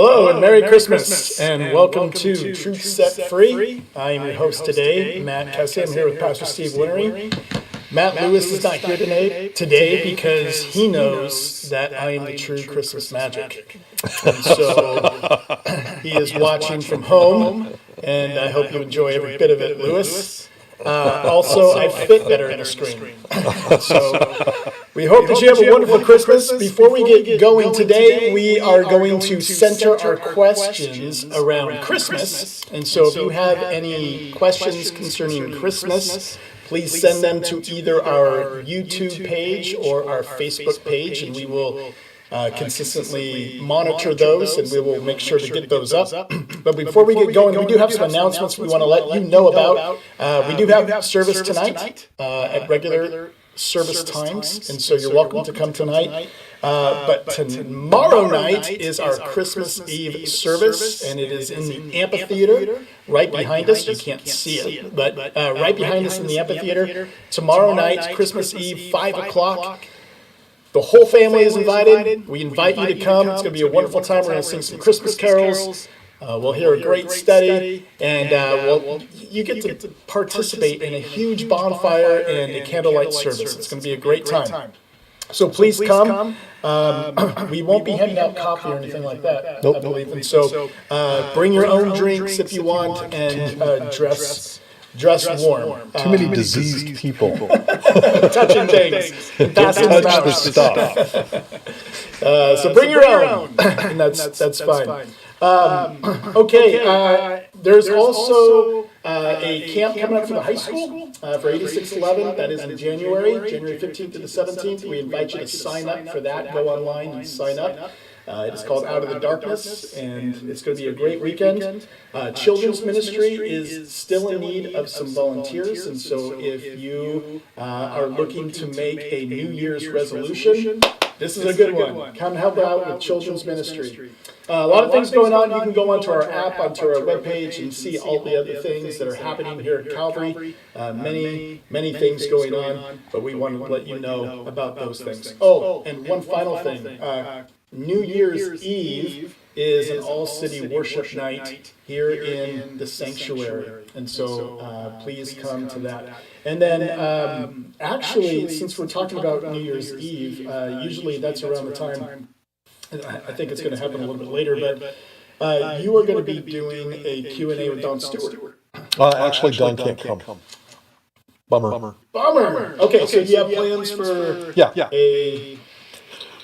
Hello and Merry Christmas and welcome to Truth Set Free. I am your host today, Matt Kessie. I'm here with Pastor Steve Whinery. Matt Lewis is not here today because he knows that I am the true Christmas magic. And so he is watching from home, and I hope you enjoy every bit of it, Lewis. Also, I fit better in the screen. So we hope that you have a wonderful Christmas. Before we get going today, we are going to center our questions around Christmas. And so if you have any questions concerning Christmas, please send them to either our YouTube page or our Facebook page, and we will consistently monitor those, and we will make sure to get those up. But before we get going, we do have some announcements we want to let you know about. We do have service tonight at regular service times, and so you're welcome to come tonight. But tomorrow night is our Christmas Eve service, and it is in the amphitheater right behind us. You can't see it, but right behind us in the amphitheater. Tomorrow night, Christmas Eve, 5 o'clock. The whole family is invited. We invite you to come. It's going to be a wonderful time. We're going to sing some Christmas carols. We'll hear a great study, and you get to participate in a huge bonfire and a candlelight service. It's going to be a great time. So please come. We won't be handing out coffee or anything like that, I believe. And so bring your own drinks if you want, and dress warm. Too many diseased people. Touching things. And passing them out. Touch the stuff. So bring your own. And that's fine. There's also a camp coming up for the high school for 8611. That is in January 15th to the 17th. We invite you to sign up for that. Go online and sign up. It is called Out of the Darkness, and it's going to be a great weekend. Children's ministry is still in need of some volunteers, and so if you are looking to make a New Year's resolution, this is a good one. Come help out with children's ministry. A lot of things going on. You can go onto our app, onto our webpage, and see all the other things that are happening here at Calvary. Many things going on, but we want to let you know about those things. Oh, and one final thing. New Year's Eve is an all-city worship night here in the sanctuary, and so please come to that. And then, actually, since we're talking about New Year's Eve, usually that's around the time. I think it's going to happen a little bit later, but you are going to be doing a Q&A with Don Stewart. Actually, Don can't come. Bummer. Okay, so do you have plans for a...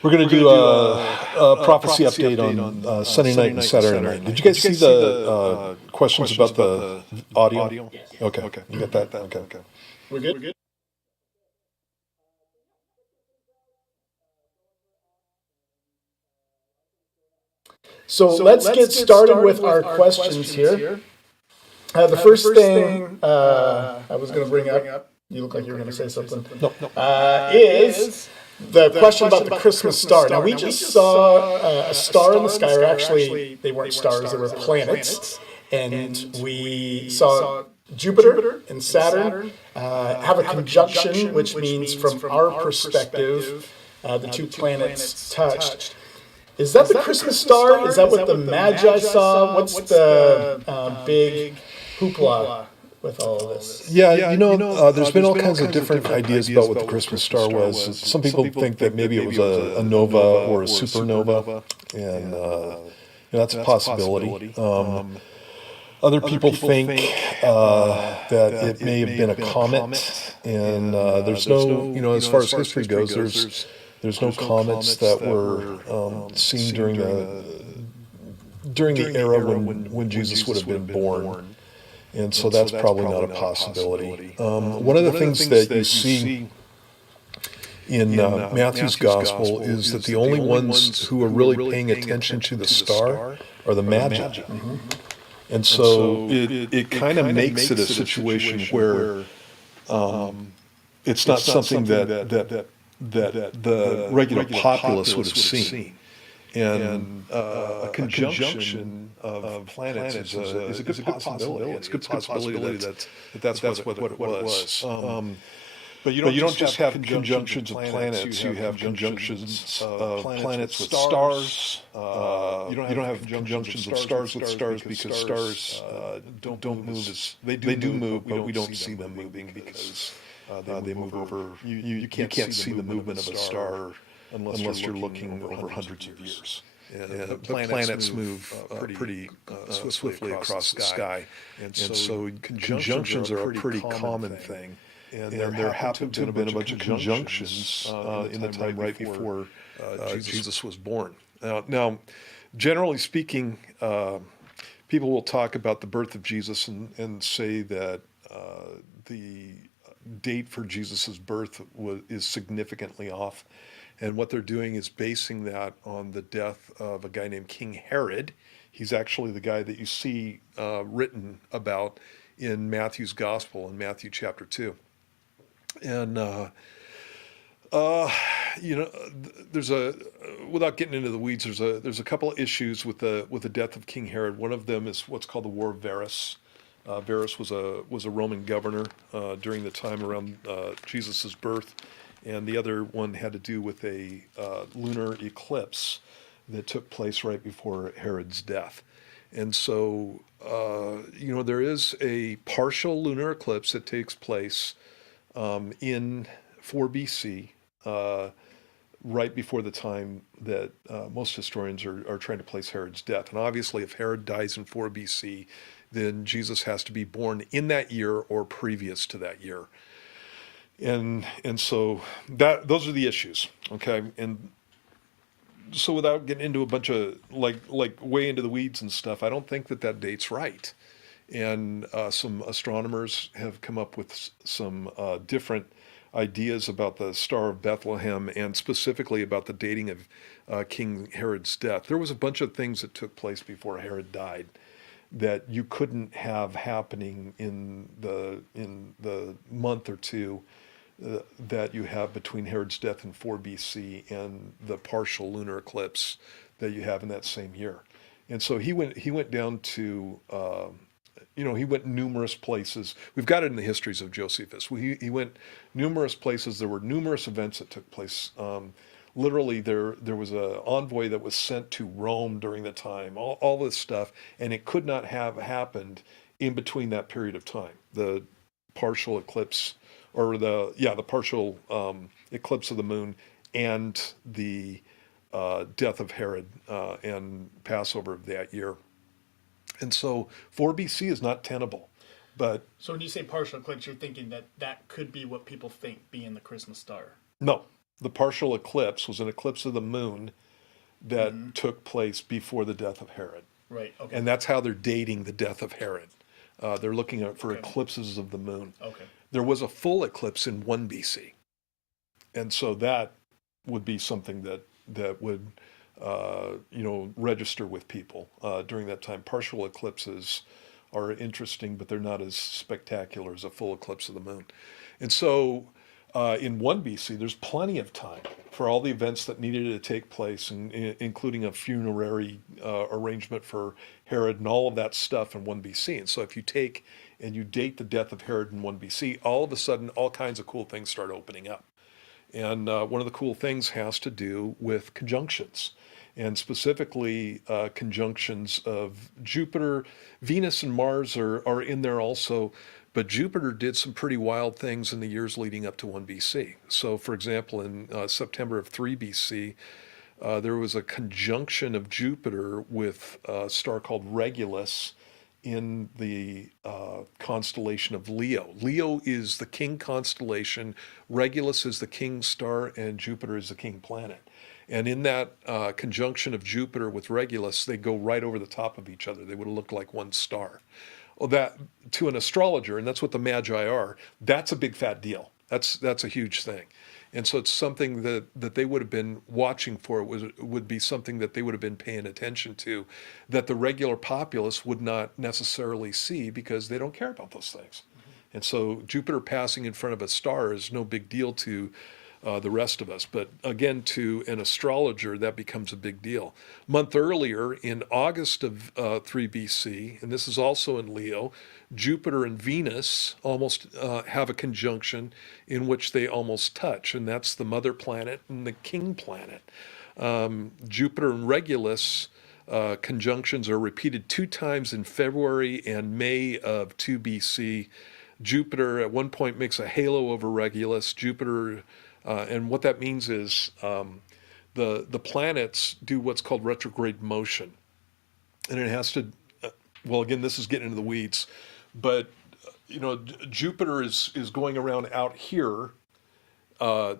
We're going to do a prophecy update on Sunday night and Saturday night. Did you guys see the questions about the audio? Yes. Okay. You got that? Okay. We're good? So let's get started with our questions here. The first thing I was going to bring up, you look like you were going to say something, is the question about the Christmas star. Now, we just saw a star in the sky, or actually, they weren't stars, they were planets, and we saw Jupiter and Saturn have a conjunction, which means from our perspective, the two planets touched. Is that the Christmas star? Is that what the Magi saw? What's the big hoopla with all of this? Yeah, there's been all kinds of different ideas about what the Christmas star was. Some people think that maybe it was a nova or a supernova, and that's a possibility. Other people think that it may have been a comet, and there's no, as far as history goes, there's no comets that were seen during the era when Jesus would have been born. And so that's probably not a possibility. One of the things that you see in Matthew's gospel is that the only ones who are really paying attention to the star are the Magi. Mm-hmm. And so it kind of makes it a situation where it's not something that the regular populace would have seen. And a conjunction of planets is a good possibility. It's a good possibility that that's what it was. But you don't just have conjunctions of planets, you have conjunctions of planets with stars. You don't have conjunctions of stars with stars because stars don't move as, they do move, but we don't see them moving because they move over, you can't see the movement of a star unless you're looking over hundreds of years. But planets move pretty swiftly across the sky. And so conjunctions are a pretty common thing. And there happened to have been a bunch of conjunctions in the time right before Jesus was born. Now, generally speaking, people will talk about the birth of Jesus and say that the date for Jesus' birth is significantly off. And what they're doing is basing that on the death of a guy named King Herod. He's actually the guy that you see written about in Matthew's Gospel in Matthew chapter 2. And, there's without getting into the weeds, there's a couple of issues with the death of King Herod. One of them is what's called the War of Varus. Varus was a Roman governor during the time around Jesus' birth. And the other one had to do with a lunar eclipse that took place right before Herod's death. And so, there is a partial lunar eclipse that takes place in 4 BC, right before the time that most historians are trying to place Herod's death. And obviously, if Herod dies in 4 BC, then Jesus has to be born in that year or previous to that year. And so those are the issues, okay? And so without getting into a bunch of like way into the weeds and stuff, I don't think that date's right. And some astronomers have come up with some different ideas about the Star of Bethlehem and specifically about the dating of King Herod's death. There was a bunch of things that took place before Herod died that you couldn't have happening in the month or two that you have between Herod's death in 4 BC and the partial lunar eclipse that you have in that same year. And so he went down to, he went numerous places. We've got it in the histories of Josephus. He went numerous places. There were numerous events that took place. Literally, there was an envoy that was sent to Rome during the time, all this stuff, and it could not have happened in between that period of time. The partial eclipse, or the partial eclipse of the moon, and the death of Herod and Passover of that year. And so 4 BC is not tenable. But so when you say partial eclipse, you're thinking that could be what people think being the Christmas star. No, the partial eclipse was an eclipse of the moon that took place before the death of Herod. Right. Okay. And that's how they're dating the death of Herod. They're looking for eclipses of the moon. Okay. There was a full eclipse in 1 BC. And so that would be something that would, register with people during that time. Partial eclipses are interesting, but they're not as spectacular as a full eclipse of the moon. And so in 1 BC, there's plenty of time for all the events that needed to take place, including a funerary arrangement for Herod and all of that stuff in 1 BC. And so if you take and you date the death of Herod in 1 BC, all of a sudden, all kinds of cool things start opening up. And one of the cool things has to do with conjunctions, and specifically conjunctions of Jupiter. Venus and Mars are in there also, but Jupiter did some pretty wild things in the years leading up to 1 BC. So, for example, in September of 3 BC, there was a conjunction of Jupiter with a star called Regulus in the constellation of Leo. Leo is the king constellation, Regulus is the king star, and Jupiter is the king planet. And in that conjunction of Jupiter with Regulus, they go right over the top of each other. They would have looked like one star. Well, that, to an astrologer, and that's what the Magi are, that's a big fat deal. That's a huge thing. And so it's something that they would have been watching for. It would be something that they would have been paying attention to, that the regular populace would not necessarily see because they don't care about those things. And so Jupiter passing in front of a star is no big deal to the rest of us. But again, to an astrologer, that becomes a big deal. A month earlier, in August of 3 BC, and this is also in Leo, Jupiter and Venus almost have a conjunction in which they almost touch, and that's the mother planet and the king planet. Jupiter and Regulus conjunctions are repeated 2 times in February and May of 2 BC. Jupiter at one point makes a halo over Regulus. Jupiter, and what that means is the planets do what's called retrograde motion, and it has to. Well, again, this is getting into the weeds, but Jupiter is going around out here,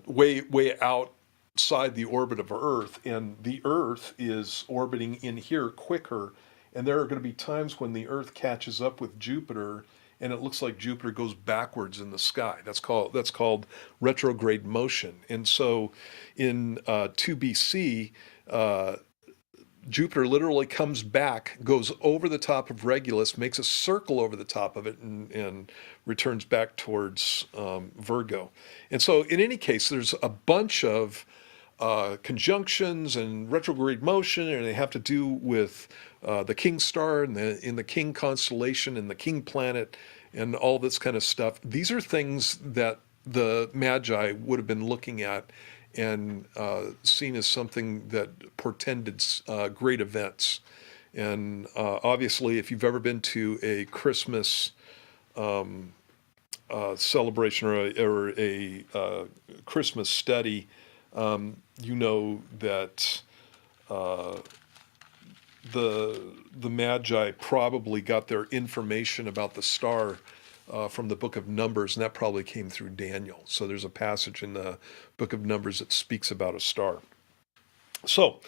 way outside the orbit of Earth, and the Earth is orbiting in here quicker, and there are going to be times when the Earth catches up with Jupiter, and it looks like Jupiter goes backwards in the sky. That's called retrograde motion. And so, in 2 BC. Jupiter literally comes back, goes over the top of Regulus, makes a circle over the top of it, and returns back towards Virgo. And so, in any case, there's a bunch of conjunctions and retrograde motion, and they have to do with the King star and in the King constellation and the King planet and all this kind of stuff. These are things that the Magi would have been looking at and seen as something that portended great events. And obviously, if you've ever been to a Christmas celebration or a Christmas study, you know that the Magi probably got their information about the star from the book of Numbers, and that probably came through Daniel. So there's a passage in the book of Numbers that speaks about a star. So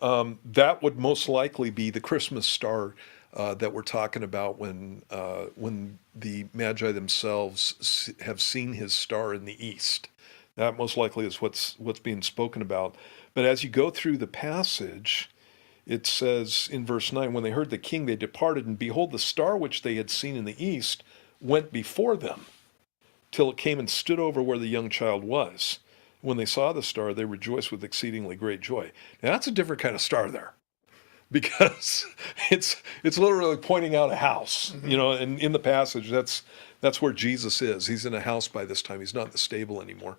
that would most likely be the Christmas star that we're talking about when the Magi themselves have seen his star in the east. That most likely is what's being spoken about. But as you go through the passage, it says in verse 9, when they heard the king, they departed, and behold, the star which they had seen in the east went before them, till it came and stood over where the young child was. When they saw the star, they rejoiced with exceedingly great joy. Now that's a different kind of star there, because it's literally pointing out a house. Mm-hmm. And in the passage, that's where Jesus is. He's in a house by this time. He's not in the stable anymore.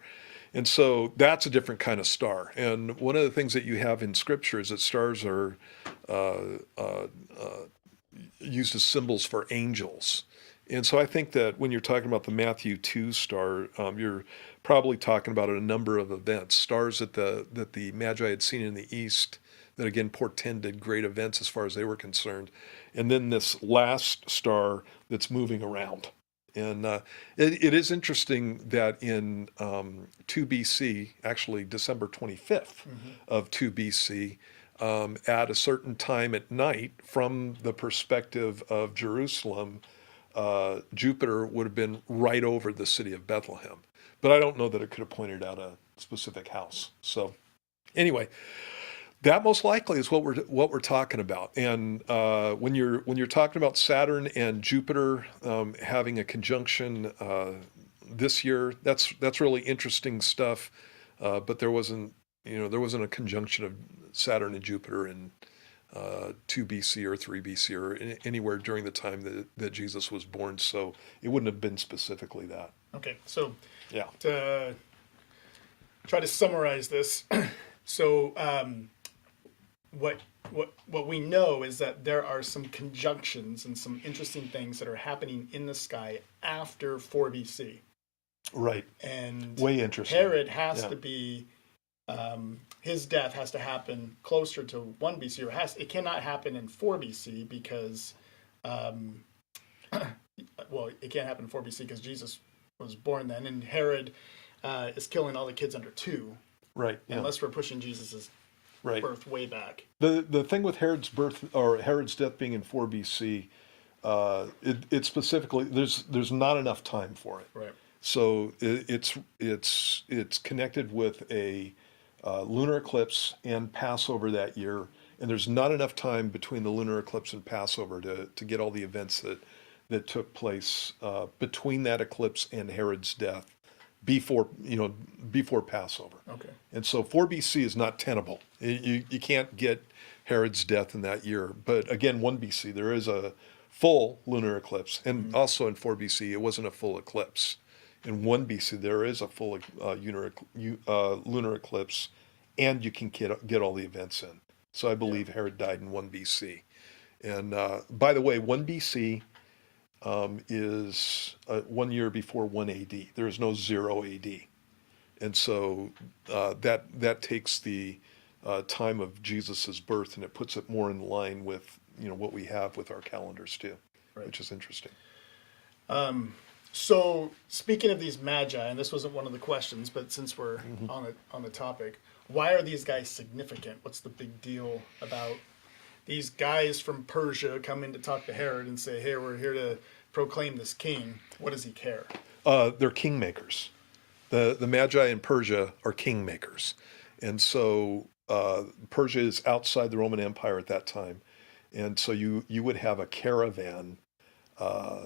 And so that's a different kind of star. And one of the things that you have in Scripture is that stars are used as symbols for angels. And so I think that when you're talking about the Matthew 2 star, you're probably talking about a number of events, stars that the Magi had seen in the east that again portended great events as far as they were concerned. And then this last star that's moving around. And it is interesting that in 2 BC, actually December 25th of 2 BC, at a certain time at night, from the perspective of Jerusalem, Jupiter would have been right over the city of Bethlehem. But I don't know that it could have pointed out a specific house. So anyway, that most likely is what we're talking about. And when you're talking about Saturn and Jupiter having a conjunction this year, that's really interesting stuff. But there wasn't a conjunction of Saturn and Jupiter in 2 BC or 3 BC or anywhere during the time that Jesus was born. So it wouldn't have been specifically that. Okay, so yeah, to try to summarize this, so what we know is that there are some conjunctions and some interesting things that are happening in the sky after 4 BC. Right. And way interesting. Herod has to be, his death has to happen closer to 1 BC, or it cannot happen in 4 BC because, it can't happen in 4 BC because Jesus was born then, and Herod is killing all the kids under 2. Right. Yeah. Unless we're pushing Jesus's birth way back. The thing with Herod's birth or Herod's death being in 4 BC, it specifically there's not enough time for it. Right. So it's connected with a lunar eclipse and Passover that year, and there's not enough time between the lunar eclipse and Passover to get all the events that took place between that eclipse and Herod's death before Passover. Okay. And so 4 BC is not tenable. You can't get Herod's death in that year. But again, 1 BC, there is a full lunar eclipse. And also in 4 BC, it wasn't a full eclipse. In 1 BC, there is a full lunar eclipse, and you can get all the events in. So I believe Herod died in 1 BC. And by the way, 1 BC is 1 year before 1 AD. There is no 0 AD. And so that takes the time of Jesus's birth, and it puts it more in line with what we have with our calendars too, which is interesting. So speaking of these magi, and this wasn't one of the questions, but since we're on the topic, why are these guys significant? What's the big deal about these guys from Persia coming to talk to Herod and say, "Hey, we're here to proclaim this king"? What does he care? They're kingmakers. The Magi in Persia are kingmakers. And so Persia is outside the Roman Empire at that time. And so you would have a caravan, a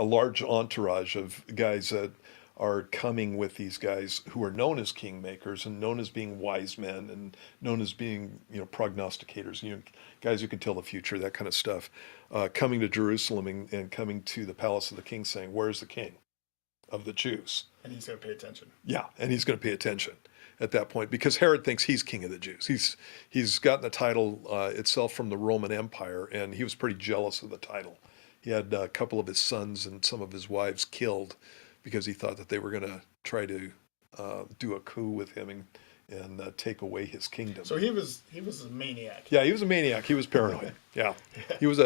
large entourage of guys that are coming with these guys who are known as kingmakers and known as being wise men and known as being, prognosticators, guys who can tell the future, that kind of stuff, coming to Jerusalem and coming to the palace of the king saying, "Where's the king of the Jews?" And he's going to pay attention. Yeah, and he's going to pay attention at that point because Herod thinks he's king of the Jews. He's gotten the title itself from the Roman Empire, and he was pretty jealous of the title. He had a couple of his sons and some of his wives killed because he thought that they were going to try to do a coup with him and take away his kingdom. So he was a maniac. Yeah, he was a maniac. He was paranoid. Yeah, he was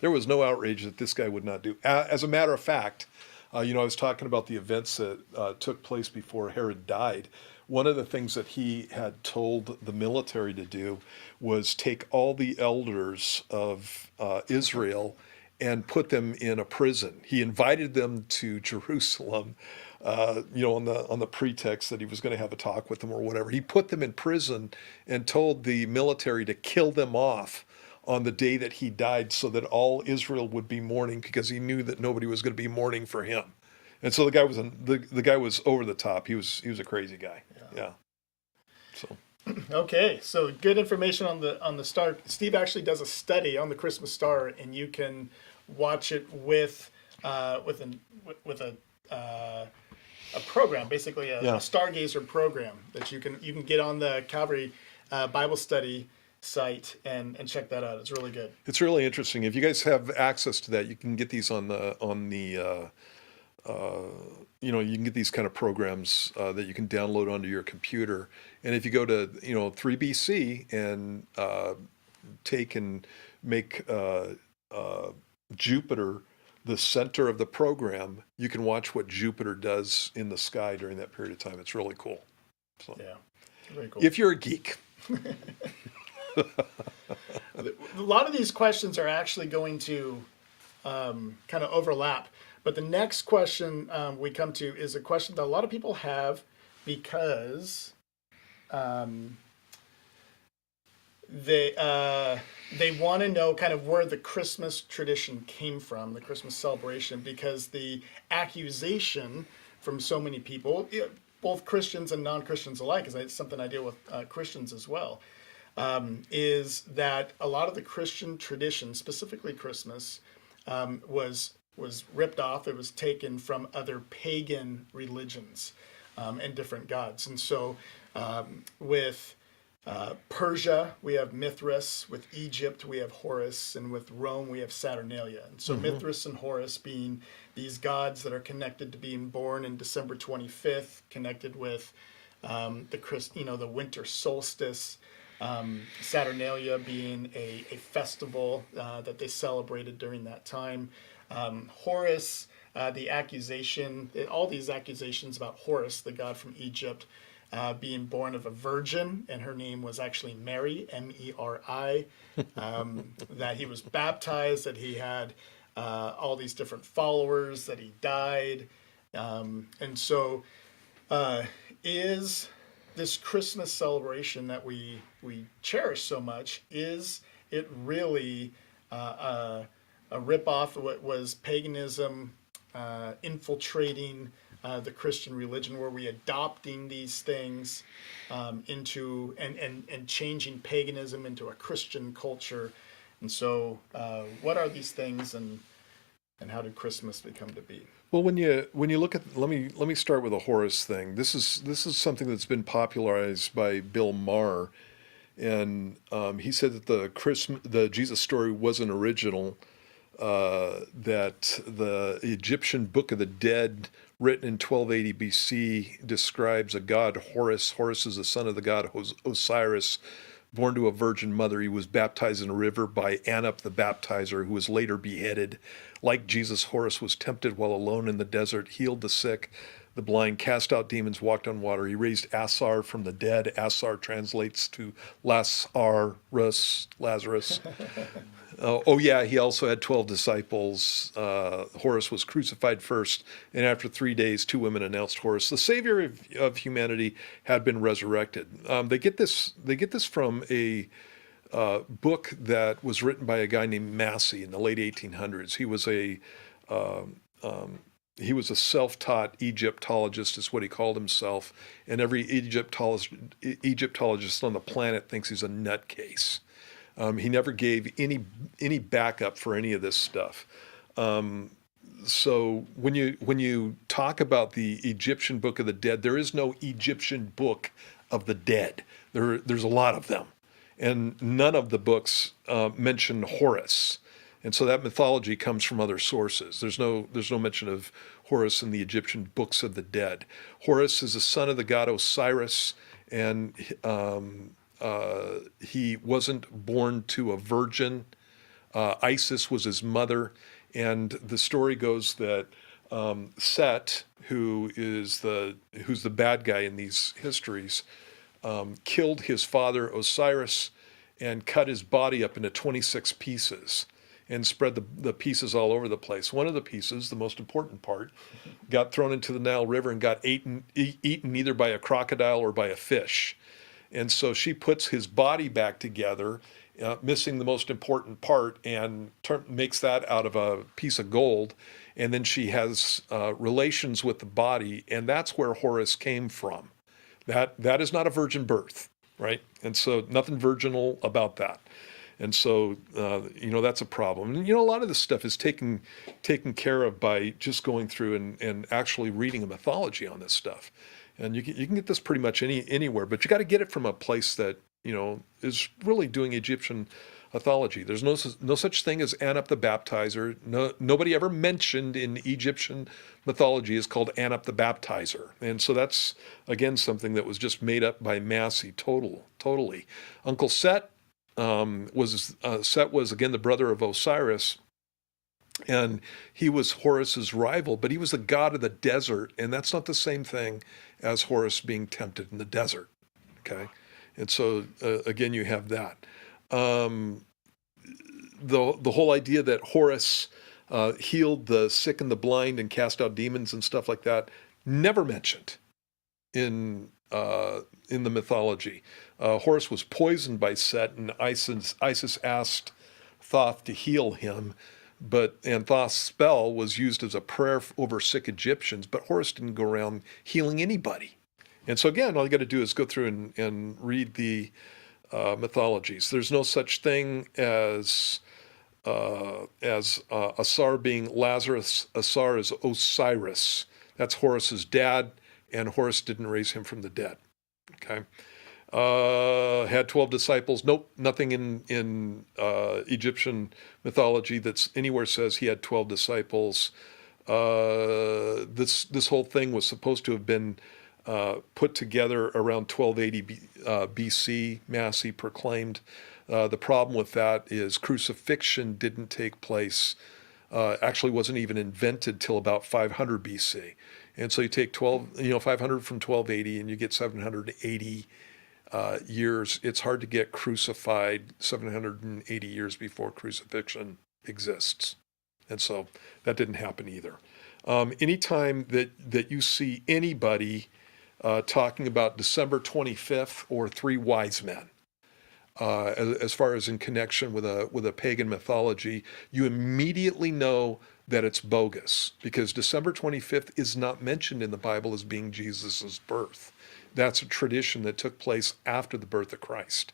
There was no outrage that this guy would not do. As a matter of fact, I was talking about the events that took place before Herod died. One of the things that he had told the military to do was take all the elders of Israel and put them in a prison. He invited them to Jerusalem, on the pretext that he was going to have a talk with them or whatever. He put them in prison and told the military to kill them off on the day that he died so that all Israel would be mourning because he knew that nobody was going to be mourning for him. And so the guy was over the top. He was a crazy guy. Yeah. So okay, so good information on the star. Steve actually does a study on the Christmas star, and you can watch it with a program, basically a stargazer program that you can get on the Calvary Bible Study site and check that out. It's really good. It's really interesting. If you guys have access to that, you can get these on the you can get these kind of programs that you can download onto your computer. And if you go to 3 BC and take and make Jupiter the center of the program, you can watch what Jupiter does in the sky during that period of time. It's really cool. So, yeah, very cool. If you're a geek. A lot of these questions are actually going to kind of overlap. But the next question we come to is a question that a lot of people have because they want to know kind of where the Christmas tradition came from, the Christmas celebration, because the accusation from so many people, both Christians and non-Christians alike, because it's something I deal with Christians as well, is that a lot of the Christian tradition, specifically Christmas, was ripped off. It was taken from other pagan religions and different gods. And so with Persia, we have Mithras. With Egypt, we have Horus. And with Rome, we have Saturnalia. And so Mithras and Horus being these gods that are connected to being born in December 25th, connected with the winter solstice. Saturnalia being a festival that they celebrated during that time. Horus, the accusation, all these accusations about Horus, the god from Egypt, being born of a virgin, and her name was actually Mary, Meri, that he was baptized, that he had all these different followers, that he died. And so is this Christmas celebration that we cherish so much, is it really a ripoff of what was paganism infiltrating the Christian religion? Were we adopting these things into and changing paganism into a Christian culture? And so, what are these things, and how did Christmas become to be? Well, when you look at, let me start with the Horus thing. This is something that's been popularized by Bill Maher, and he said that the Jesus story wasn't original. That the Egyptian Book of the Dead, written in 1280 BC, describes a god Horus. Horus is the son of the god Osiris, born to a virgin mother. He was baptized in a river by Anup the baptizer, who was later beheaded. Like Jesus, Horus was tempted while alone in the desert, healed the sick, the blind, cast out demons, walked on water. He raised Asar from the dead. Asar translates to Lazarus. Yeah, he also had 12 disciples. Horus was crucified first, and after 3 days, 2 women announced Horus, the savior of humanity, had been resurrected. They get this from a book that was written by a guy named Massey in the late 1800s. He was a self-taught Egyptologist, is what he called himself, and every Egyptologist on the planet thinks he's a nutcase. He never gave any backup for any of this stuff. So when you talk about the Egyptian Book of the Dead, there is no Egyptian Book of the Dead. There's a lot of them, and none of the books mention Horus. And so that mythology comes from other sources. There's no mention of Horus in the Egyptian books of the dead. Horus is the son of the god Osiris, and he wasn't born to a virgin. Isis was his mother, and the story goes that Set, who's the bad guy in these histories, killed his father Osiris and cut his body up into 26 pieces and spread the pieces all over the place. One of the pieces, the most important part, got thrown into the Nile River and got eaten either by a crocodile or by a fish. And so she puts his body back together, missing the most important part, and makes that out of a piece of gold. And then she has relations with the body, and that's where Horus came from. That is not a virgin birth, right? And so nothing virginal about that. And so, that's a problem. And, a lot of this stuff is taken care of by just going through and actually reading a mythology on this stuff. And you can get this pretty much anywhere, but you got to get it from a place that, is really doing Egyptian mythology. There's no such thing as Anup the baptizer. Nobody ever mentioned in Egyptian mythology is called Anup the baptizer. And so that's, again, something that was just made up by Massey totally. Uncle Set, Set was again the brother of Osiris, and he was Horus's rival, but he was the god of the desert, and that's not the same thing as Horus being tempted in the desert. Okay, and so again you have that. The whole idea that Horus healed the sick and the blind and cast out demons and stuff like that, never mentioned in the mythology. Horus was poisoned by Set, and Isis asked Thoth to heal him, and Thoth's spell was used as a prayer over sick Egyptians, but Horus didn't go around healing anybody. And so again, all you got to do is go through and read the mythologies. There's no such thing as Asar being Lazarus. Asar is Osiris. That's Horus's dad, and Horus didn't raise him from the dead. Okay. Had 12 disciples. Nope, nothing in Egyptian mythology that's anywhere says he had 12 disciples. This whole thing was supposed to have been put together around 1280 BC, Massey proclaimed. The problem with that is crucifixion didn't take place, actually wasn't even invented till about 500 BC. And so you take 500 from 1280 and you get 780 years. It's hard to get crucified 780 years before crucifixion exists. And so that didn't happen either. Anytime that you see anybody talking about December 25th or 3 wise men, as far as in connection with a pagan mythology, you immediately know that it's bogus, because December 25th is not mentioned in the Bible as being Jesus's birth. That's a tradition that took place after the birth of Christ.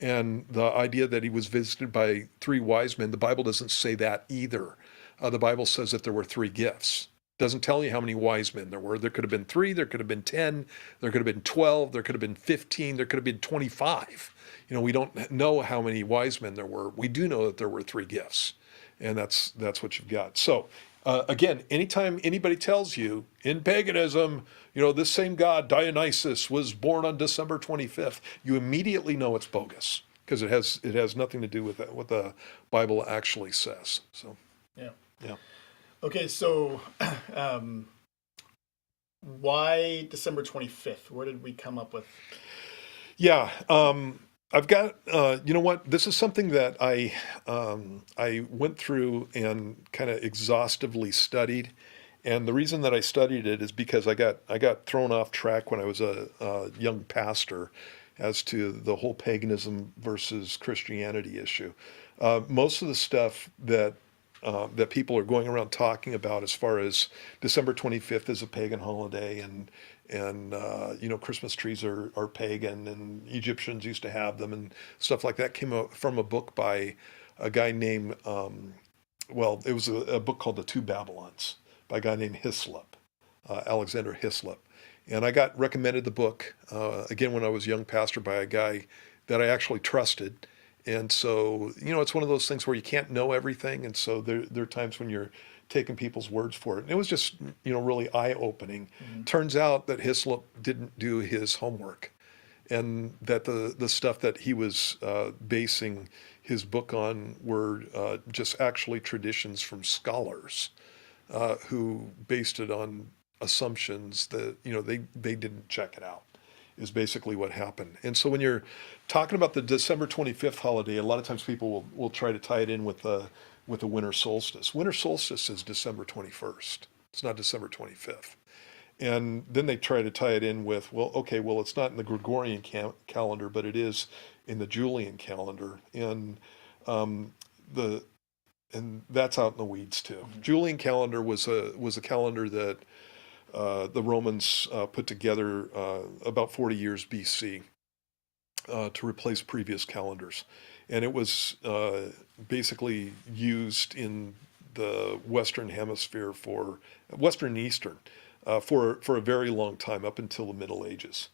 And the idea that he was visited by three wise men, the Bible doesn't say that either. The Bible says that there were three gifts. Doesn't tell you how many wise men there were. There could have been 3, there could have been 10, there could have been 12, there could have been 15, there could have been 25. We don't know how many wise men there were. We do know that there were 3 gifts, and that's what you've got. So again, anytime anybody tells you in paganism, this same god Dionysus was born on December 25th, you immediately know it's bogus, because it has nothing to do with what the Bible actually says. So Yeah. yeah. Okay, so why December 25th? Where did we come up with? Yeah, I've got, you know what? This is something that I went through and kind of exhaustively studied. And the reason that I studied it is because I got thrown off track when I was a young pastor as to the whole paganism versus Christianity issue. Most of the stuff that people are going around talking about as far as December 25th is a pagan holiday, and Christmas trees are pagan, and Egyptians used to have them, and stuff like that came out from a book by a guy named, it was a book called The Two Babylons by a guy named Hislop, Alexander Hislop. And I got recommended the book, again, when I was a young pastor, by a guy that I actually trusted. And so, it's one of those things where you can't know everything. And so there are times when you're taking people's words for it. And it was just, really eye-opening. Mm-hmm. Turns out that Hislop didn't do his homework, and that the stuff that he was basing his book on were just actually traditions from scholars who based it on assumptions that, they didn't check it out, is basically what happened. And so when you're talking about the December 25th holiday, a lot of times people will try to tie it in with the winter solstice. Winter solstice is December 21st. It's not December 25th. And then they try to tie it in with, it's not in the Gregorian calendar, but it is in the Julian calendar. And and that's out in the weeds too. Mm-hmm. Julian calendar was a calendar that the Romans put together about 40 years BC to replace previous calendars. And it was basically used in the Western Hemisphere Western and Eastern for a very long time, up until the Middle Ages.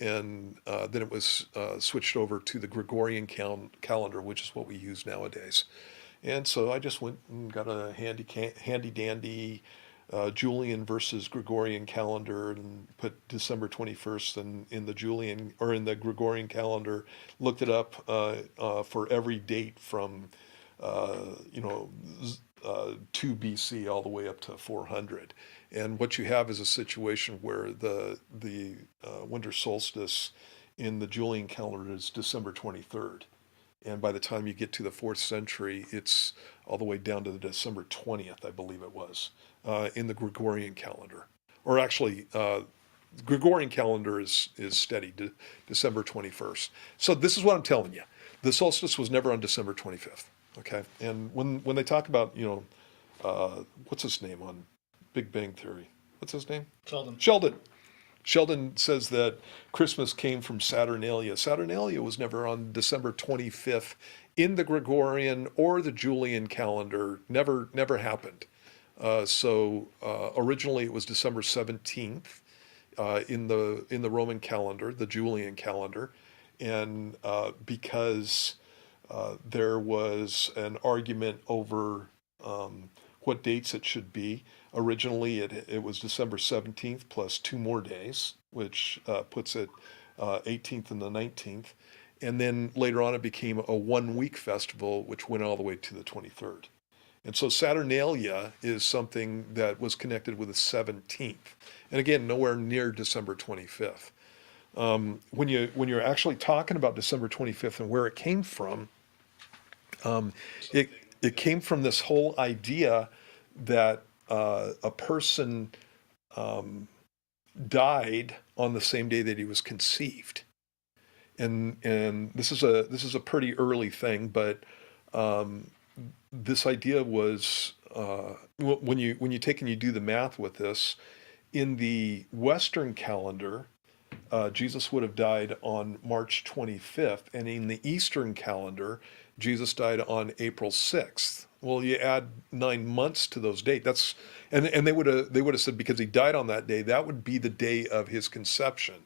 And then it was switched over to the Gregorian calendar, which is what we use nowadays. And so I just went and got a handy dandy Julian versus Gregorian calendar, and put December 21st in the Julian or in the Gregorian calendar. Looked it up for every date from 2 BC all the way up to 400. And what you have is a situation where the winter solstice in the Julian calendar is December 23rd. And by the time you get to the 4th century, it's all the way down to the December 20th, I believe it was, in the Gregorian calendar. Or actually, Gregorian calendar is steady, December 21st. So this is what I'm telling you. The solstice was never on December 25th, okay? And when they talk about, what's his name on Big Bang Theory? What's his name? Sheldon says that Christmas came from Saturnalia. Saturnalia was never on December 25th in the Gregorian or the Julian calendar. Never happened. So originally it was December 17th in the Roman calendar, the Julian calendar, and because there was an argument over what dates it should be. Originally, it was December 17th plus 2 more days, which puts it 18th and the 19th. And then later on, it became a 1-week festival, which went all the way to the 23rd. And so Saturnalia is something that was connected with the 17th. And again, nowhere near December 25th. When you're actually talking about December 25th and where it came from, it came from this whole idea that a person died on the same day that he was conceived, and this is a pretty early thing, but this idea was when you take and you do the math with this, in the Western calendar, Jesus would have died on March 25th, and in the Eastern calendar, Jesus died on April 6th. Well, you add 9 months to those dates. And they would have said because he died on that day, that would be the day of his conception.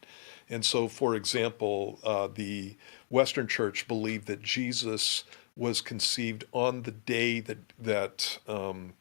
And so, for example, the Western Church believed that Jesus was conceived on the day that I'm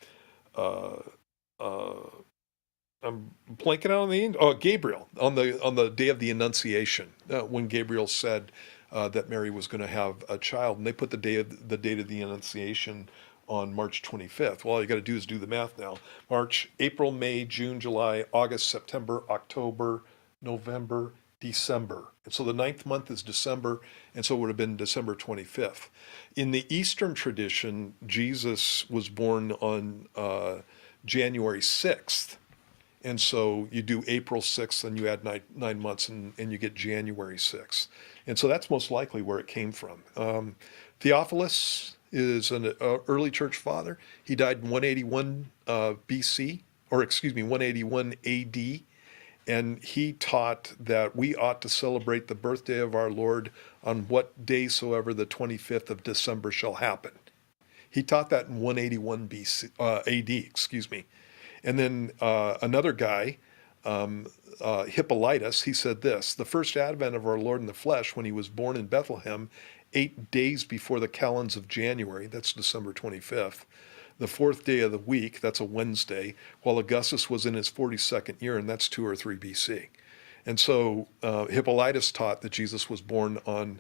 blanking out on Gabriel on the day of the Annunciation, when Gabriel said that Mary was going to have a child, and they put the date of the Annunciation on March 25th. Well, all you got to do is do the math now. March, April, May, June, July, August, September, October, November, December. And so the ninth month is December, and so it would have been December 25th. In the Eastern tradition, Jesus was born on January 6th. And so you do April 6th and you add 9 months and you get January 6th. And so that's most likely where it came from. Theophilus is an early church father. He died in 181 BC, or excuse me, 181 AD. And he taught that we ought to celebrate the birthday of our Lord on what day soever the 25th of December shall happen. He taught that in 181 AD, excuse me. And then another guy, Hippolytus, he said this: the first advent of our Lord in the flesh, when he was born in Bethlehem, 8 days before the calends of January, that's December 25th, the fourth day of the week, that's a Wednesday, while Augustus was in his 42nd year, and that's 2 or 3 BC. And so Hippolytus taught that Jesus was born on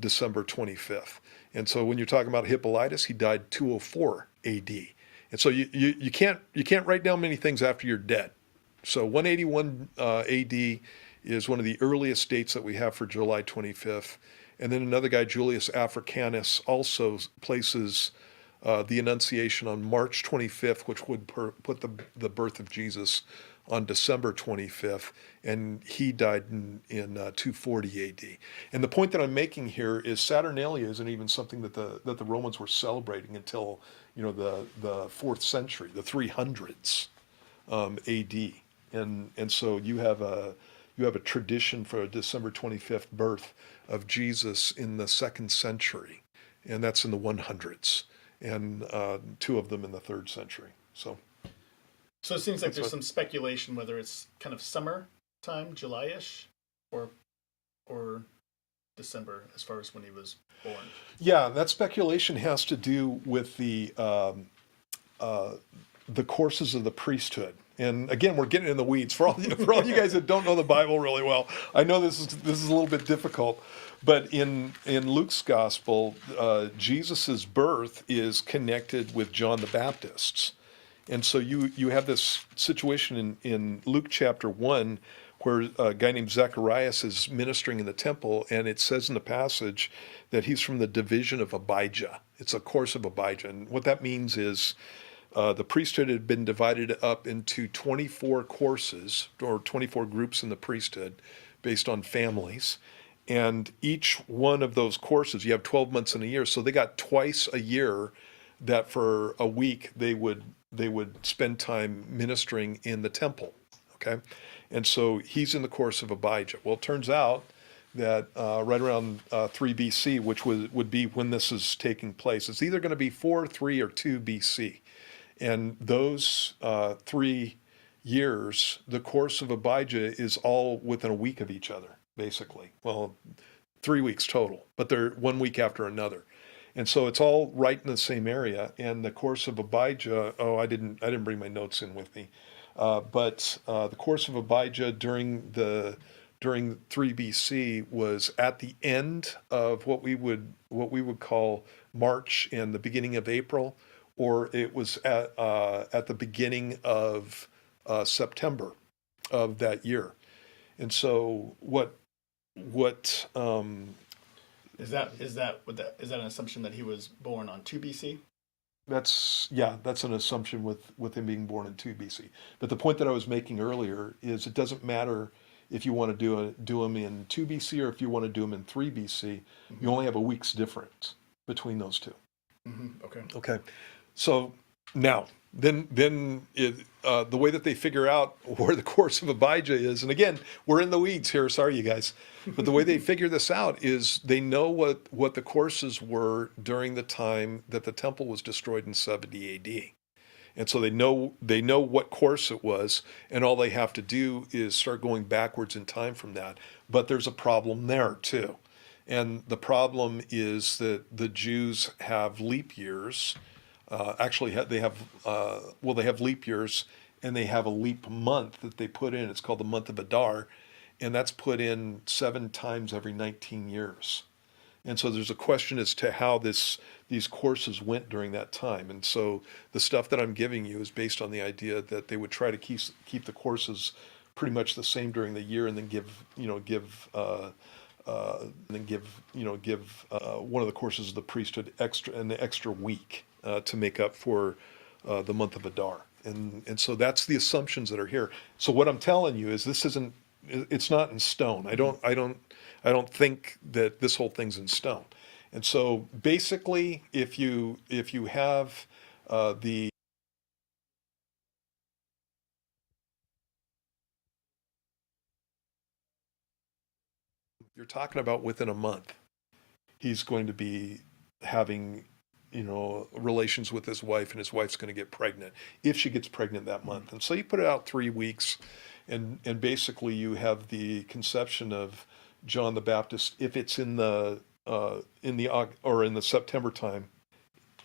December 25th. And so when you're talking about Hippolytus, he died 204 AD. And so you can't write down many things after you're dead. So 181 AD is one of the earliest dates that we have for July 25th. And then another guy, Julius Africanus, also places the Annunciation on March 25th, which would put the birth of Jesus on December 25th, and he died in 240 AD. And the point that I'm making here is Saturnalia isn't even something that the Romans were celebrating until the 4th century, the 300s AD. And so you have a tradition for a December 25th birth of Jesus in the 2nd century, and that's in the 100s, and 2 of them in the 3rd century. So it seems like there's some speculation whether it's kind of summertime, July-ish, or December as far as when he was born. Yeah, that speculation has to do with the courses of the priesthood. And again, we're getting in the weeds. For all you guys that don't know the Bible really well, I know this is a little bit difficult. But in Luke's gospel, Jesus's birth is connected with John the Baptist's. And so you have this situation in Luke chapter 1 where a guy named Zacharias is ministering in the temple, and it says in the passage that he's from the division of Abijah. It's a course of Abijah. And what that means is the priesthood had been divided up into 24 courses, or 24 groups in the priesthood based on families. And each one of those courses, you have 12 months in a year, so they got twice a year that for a week they would spend time ministering in the temple, okay? And so he's in the course of Abijah. Well, it turns out that right around 3 BC, which would be when this is taking place, it's either going to be 4, 3, or 2 BC. And those 3 years, the course of Abijah is all within a week of each other, basically. Well, 3 weeks total, but they're 1 week after another. And so it's all right in the same area. And the course of Abijah, I didn't bring my notes in with me, but the course of Abijah during 3 BC was at the end of what we would call March and the beginning of April, or it was at the beginning of September of that year. And so what Is that an assumption that he was born on 2 BC? That's an assumption with him being born in 2 BC. But the point that I was making earlier is it doesn't matter if you want to do him in 2 BC or if you want to do him in 3 BC. Mm-hmm. You only have a week's difference between those two. Mm-hmm. Okay. Okay. So Now, the way that they figure out where the course of Abijah is, and again, we're in the weeds here, sorry you guys, but the way they figure this out is they know what the courses were during the time that the temple was destroyed in 70 AD. And so they know what course it was, and all they have to do is start going backwards in time from that. But there's a problem there too. And the problem is that the Jews have leap years. They have leap years, and they have a leap month that they put in. It's called the month of Adar, and that's put in 7 times every 19 years. And so there's a question as to how these courses went during that time. And so the stuff that I'm giving you is based on the idea that they would try to keep the courses pretty much the same during the year, and then give one of the courses of the priesthood an extra week to make up for the month of Adar. And so that's the assumptions that are here. So what I'm telling you is it's not in stone. I don't think that this whole thing's in stone. And so basically, if you have the you're talking about within a month, he's going to be having relations with his wife, and his wife's going to get pregnant if she gets pregnant that month. And so you put it out 3 weeks, and basically you have the conception of John the Baptist. If it's in the September time,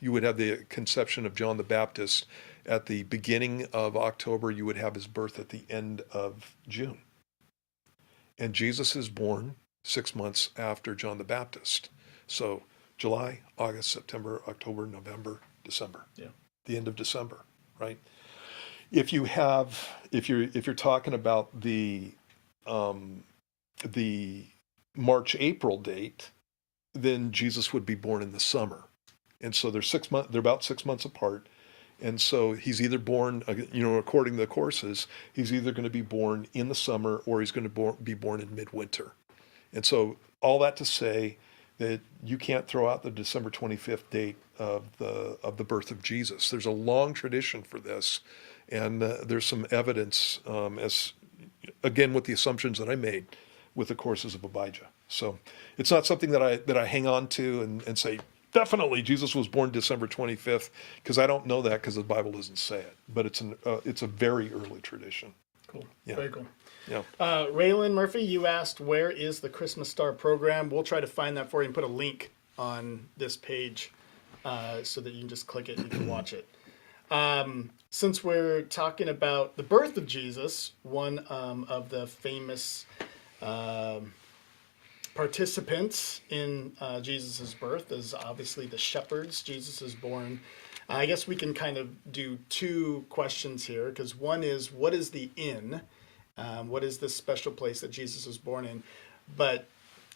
you would have the conception of John the Baptist at the beginning of October. You would have his birth at the end of June. And Jesus is born 6 months after John the Baptist. So July, August, September, October, November, December. Yeah. The end of December, right? If you're talking about the March-April date, then Jesus would be born in the summer. And so they're about 6 months apart. And so he's either born, according to the courses, he's either going to be born in the summer, or he's going to be born in midwinter. And so all that to say that you can't throw out the December 25th date of the birth of Jesus. There's a long tradition for this, and there's some evidence, as again with the assumptions that I made with the courses of Abijah. So it's not something that I hang on to and say definitely Jesus was born December 25th, because I don't know that, because the Bible doesn't say it. But it's a very early tradition. Cool. Yeah. Very cool. Yeah. Raylan Murphy, you asked, where is the Christmas Star program? We'll try to find that for you and put a link on this page so that you can just click it and you can watch it. Since we're talking about the birth of Jesus, one of the famous participants in Jesus' birth is obviously the shepherds. Jesus is born. I guess we can kind of do 2 questions here, because one is, what is the inn? What is this special place that Jesus was born in? But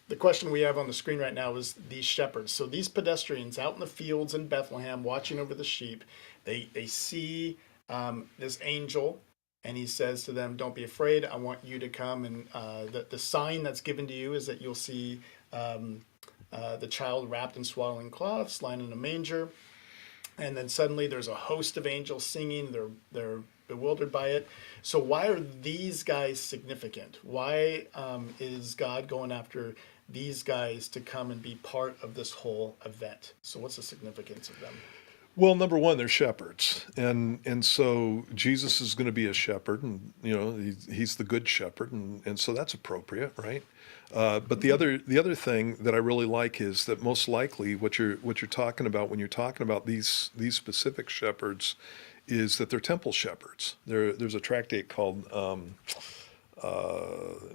the question we have on the screen right now is these shepherds. So these pedestrians out in the fields in Bethlehem watching over the sheep, they see this angel, and he says to them, don't be afraid, I want you to come. And the sign that's given to you is that you'll see the child wrapped in swaddling cloths, lying in a manger. And then suddenly there's a host of angels singing. They're bewildered by it. So why are these guys significant? Why is God going after these guys to come and be part of this whole event? So what's the significance of them? Well, number one, they're shepherds, and so Jesus is going to be a shepherd, and he's the good shepherd, and so that's appropriate, right? But the other thing that I really like is that most likely what you're talking about when you're talking about these specific shepherds is that they're temple shepherds. There's a tractate called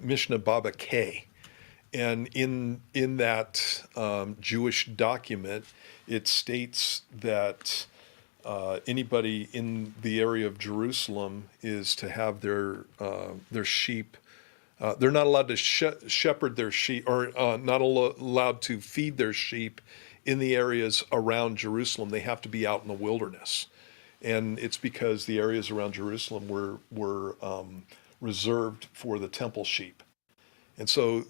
Mishnah Baba K. And in that Jewish document, it states that anybody in the area of Jerusalem is to have their sheep. They're not allowed to shepherd their sheep, or not allowed to feed their sheep in the areas around Jerusalem. They have to be out in the wilderness, and it's because the areas around Jerusalem were reserved for the temple sheep, and so.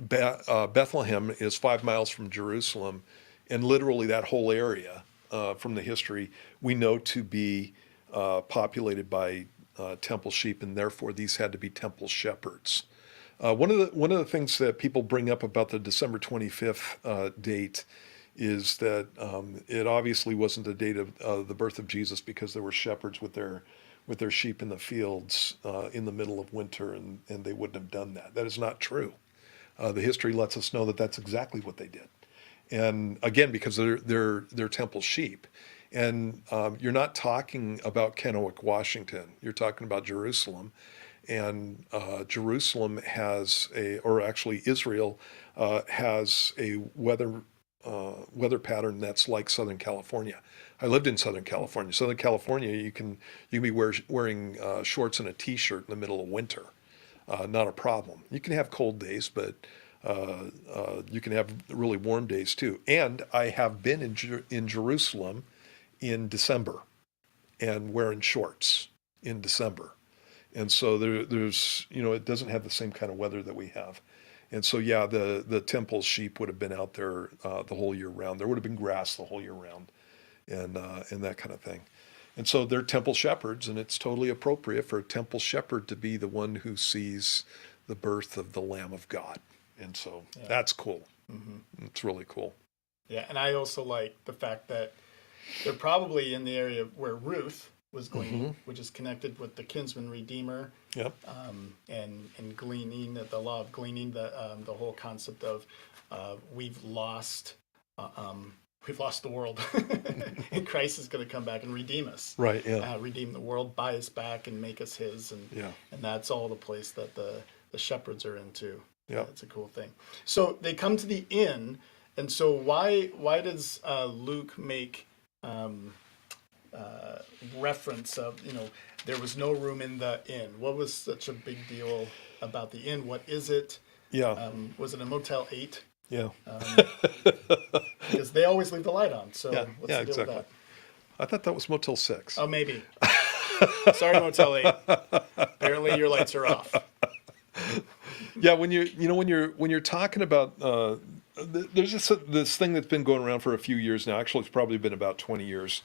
Bethlehem is 5 miles from Jerusalem, and literally that whole area from the history, we know to be populated by temple sheep, and therefore these had to be temple shepherds. One of the things that people bring up about the December 25th date is that it obviously wasn't the date of the birth of Jesus, because there were shepherds with their sheep in the fields in the middle of winter, and they wouldn't have done that. That is not true. The history lets us know that that's exactly what they did. And again, because they're temple sheep. And you're not talking about Kennewick, Washington. You're talking about Jerusalem. And Jerusalem has or actually Israel has a weather pattern that's like Southern California. I lived in Southern California. Southern California, you can be wearing shorts and a T-shirt in the middle of winter. Not a problem. You can have cold days, but you can have really warm days too. And I have been in Jerusalem in December and wearing shorts in December. And so there's, it doesn't have the same kind of weather that we have. And so, yeah, the temple sheep would have been out there the whole year round. There would have been grass the whole year round, and that kind of thing. And so they're temple shepherds, and it's totally appropriate for a temple shepherd to be the one who sees the birth of the Lamb of God. And so that's cool. Mm-hmm. It's really cool. Yeah, and I also like the fact that they're probably in the area where Ruth was gleaning, which is connected with the kinsman redeemer. Yep. And gleaning, the law of gleaning, the whole concept of we've lost the world, and Christ is going to come back and redeem us. Right. Yeah. Redeem the world, buy us back, and make us His, and that's all the place that the shepherds are into. Yeah, it's a cool thing. So they come to the inn, and so why does Luke make reference of, there was no room in the inn? What was such a big deal about the inn? What is it? Yeah. Was it a Motel 8? Yeah. Because they always leave the light on. So what's the deal exactly. with that? I thought that was Motel 6. Oh, maybe. Sorry, Motel 8. Apparently your lights are off. Yeah, when you're talking about there's this thing that's been going around for a few years now. Actually, it's probably been about 20 years.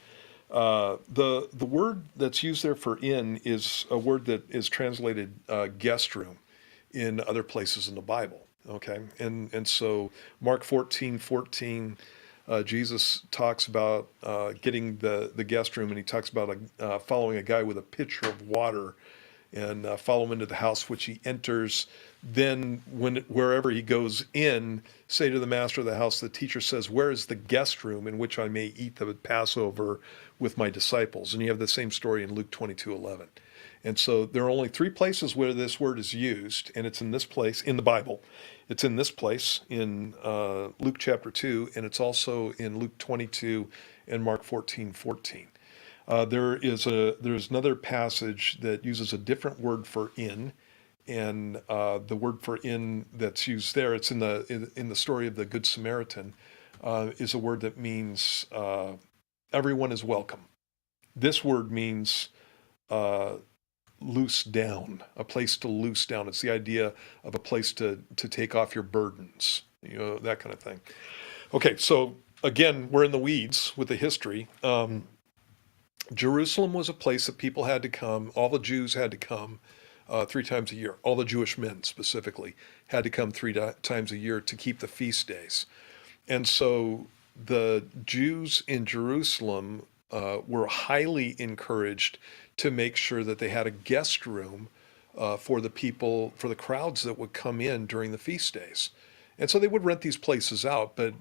The word that's used there for inn is a word that is translated guest room in other places in the Bible. Okay, and so Mark 14:14, Jesus talks about getting the guest room, and he talks about following a guy with a pitcher of water, and follow him into the house which he enters. Then wherever he goes in, say to the master of the house, the teacher says, where is the guest room in which I may eat the Passover with my disciples? And you have the same story in Luke 22:11. And so there are only 3 places where this word is used, and it's in this place in the Bible. It's in this place in Luke chapter 2, and it's also in Luke 22 and Mark 14:14. There's another passage that uses a different word for inn, and the word for inn that's used there, it's in the story of the Good Samaritan, is a word that means everyone is welcome. This word means loose down, a place to loose down. It's the idea of a place to take off your burdens, that kind of thing. Okay, so again, we're in the weeds with the history. Jerusalem was a place that people had to come, all the Jews had to come 3 times a year. All the Jewish men specifically had to come 3 times a year to keep the feast days. And so the Jews in Jerusalem were highly encouraged to make sure that they had a guest room for the people, for the crowds that would come in during the feast days. And so they would rent these places out, but